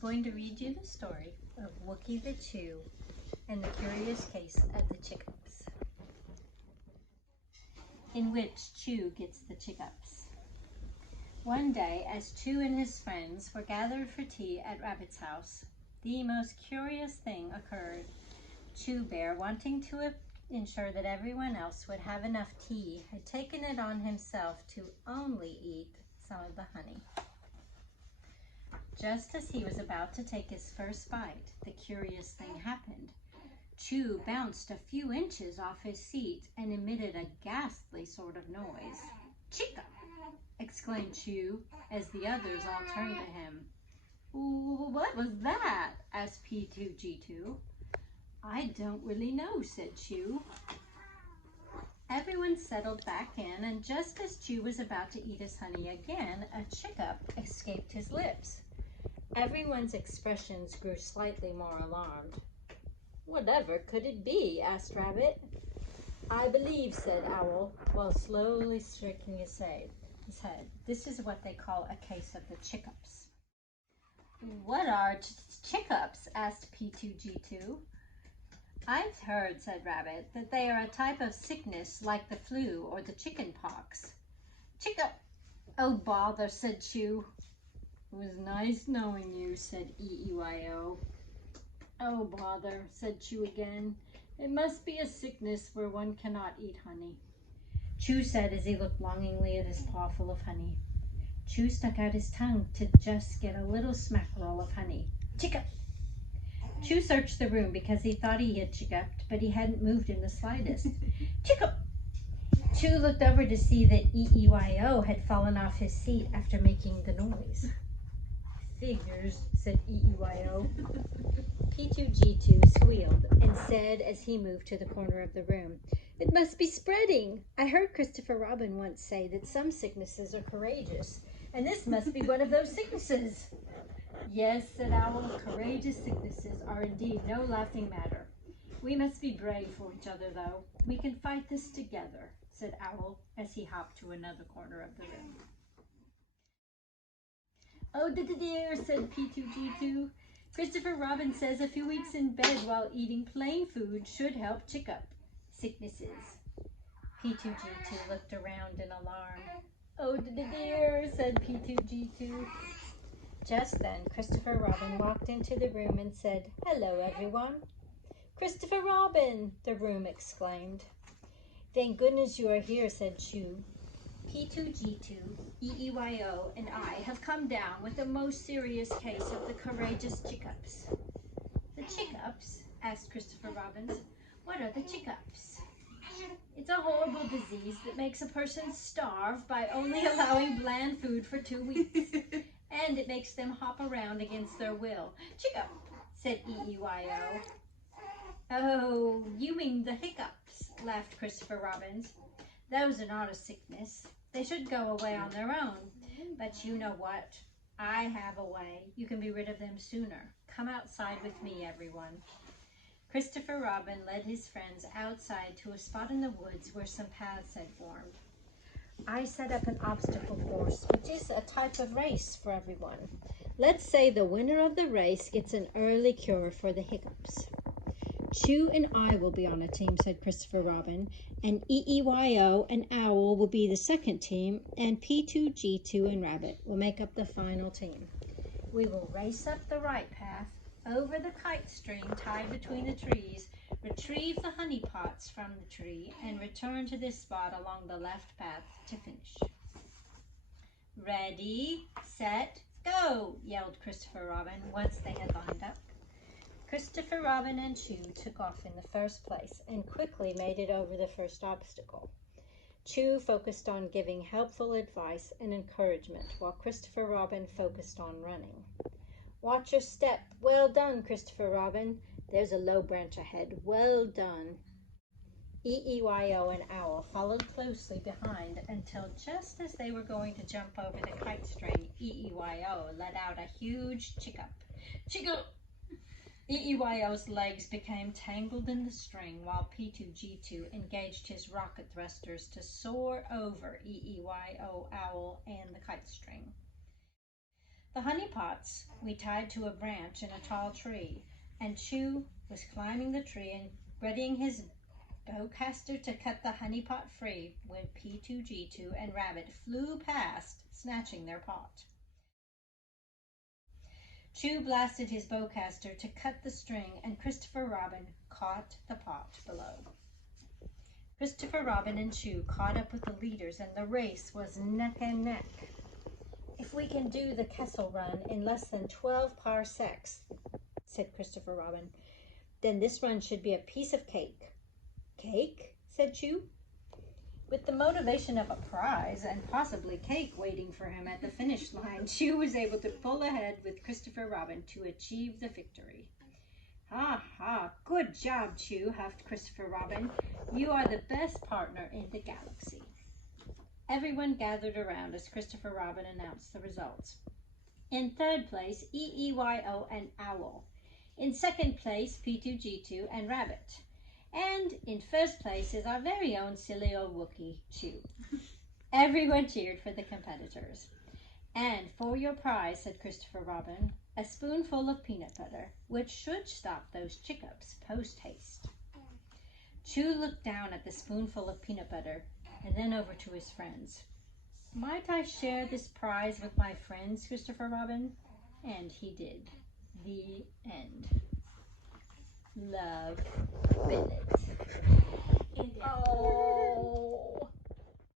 going to read you the story of Wookie the Chew and the curious case of the Chickups, in which Chew gets the Chickups. One day, as Chew and his friends were gathered for tea at Rabbit's house, the most curious thing occurred. Chew Bear, wanting to ensure that everyone else would have enough tea, had taken it on himself to only eat some of the honey. Just as he was about to take his first bite, the curious thing happened. Chew bounced a few inches off his seat and emitted a ghastly sort of noise. "Chicka!" exclaimed Chew as the others all turned to him. "What was that?" asked P2G2. "I don't really know," said Chew. Everyone settled back in, and just as Chew was about to eat his honey again, a Chickup escaped his lips. Everyone's expressions grew slightly more alarmed. "Whatever could it be?" asked Rabbit. "I believe," said Owl, while slowly shaking his head. "This is what they call a case of the Chickups." "What are Chickups?" asked P2G2. "I've heard," said Rabbit, "that they are a type of sickness like the flu or the chicken pox." "Chickup! Oh, bother," said Chew. "It was nice knowing you," said EEYO. "Oh, bother," said Chew again. "It must be a sickness where one cannot eat honey," Chew said as he looked longingly at his paw full of honey. Chew stuck out his tongue to just get a little smackerel of honey. "Chickup!" Chew searched the room because he thought he had chickuped, but he hadn't moved in the slightest. "Chickup!" Chew looked over to see that EEYO had fallen off his seat after making the noise. "Figures," said EEYO. P2G2 squealed and said as he moved to the corner of the room, "It must be spreading. I heard Christopher Robin once say that some sicknesses are courageous, and this must be one of those sicknesses." "Yes," said Owl, "courageous sicknesses are indeed no laughing matter. We must be brave for each other, though. We can fight this together," said Owl as he hopped to another corner of the room. "Oh, dear," said P2G2. "Christopher Robin says a few weeks in bed while eating plain food should help Chickup sicknesses." P2G2 looked around in alarm. "Oh, dear," said P2G2. Just then, Christopher Robin walked into the room and said, "Hello, everyone." "Christopher Robin!" the room exclaimed. "Thank goodness you are here," said Chew. "P2G2, EEYO, and I have come down with a most serious case of the courageous Chickups." "The Chickups?" asked Christopher Robin. "What are the Chickups?" "It's a horrible disease that makes a person starve by only allowing bland food for 2 weeks. And it makes them hop around against their will." "Chickup," said EEYO. "Oh, you mean the hiccups," laughed Christopher Robin. "Those are not a sickness. They should go away on their own. But you know what? I have a way. You can be rid of them sooner. Come outside with me, everyone." Christopher Robin led his friends outside to a spot in the woods where some paths had formed. "I set up an obstacle course, which is a type of race for everyone. Let's say the winner of the race gets an early cure for the hiccups." "Chew and I will be on a team," said Christopher Robin, "and EEYO and Owl will be the second team, and P2G2 and Rabbit will make up the final team. We will race up the right path, over the kite string tied between the trees, retrieve the honey pots from the tree, and return to this spot along the left path to finish." "Ready, set, go!" yelled Christopher Robin once they had lined up. Christopher Robin and Chew took off in the first place and quickly made it over the first obstacle. Chew focused on giving helpful advice and encouragement, while Christopher Robin focused on running. "Watch your step. Well done, Christopher Robin. There's a low branch ahead. Well done." EEYO and Owl followed closely behind until just as they were going to jump over the kite string, EEYO let out a huge chickup. "Chickup!" EEYO's legs became tangled in the string while P2G2 engaged his rocket thrusters to soar over EEYO, Owl, and the kite string. The honey pots we tied to a branch in a tall tree, and Chew was climbing the tree and readying his bowcaster to cut the honey pot free when P2G2 and Rabbit flew past, snatching their pot. Chew blasted his bowcaster to cut the string, and Christopher Robin caught the pot below. Christopher Robin and Chew caught up with the leaders, and the race was neck and neck. "If we can do the Kessel Run in less than 12 parsecs," said Christopher Robin, "then this run should be a piece of cake." "Cake?" said Chew. With the motivation of a prize and possibly cake waiting for him at the finish line, Chew was able to pull ahead with Christopher Robin to achieve the victory. "Ha ha, good job, Chew," huffed Christopher Robin. "You are the best partner in the galaxy." Everyone gathered around as Christopher Robin announced the results. In third place, EEYO and Owl. In second place, P2G2 and Rabbit. And in first place is our very own silly old Wookiee, Chew. Everyone cheered for the competitors. "And for your prize," said Christopher Robin, "a spoonful of peanut butter, which should stop those chickups post-haste." Chew looked down at the spoonful of peanut butter and then over to his friends. "Might I share this prize with my friends, Christopher Robin?" And he did. The end. Love, Bennett. Oh.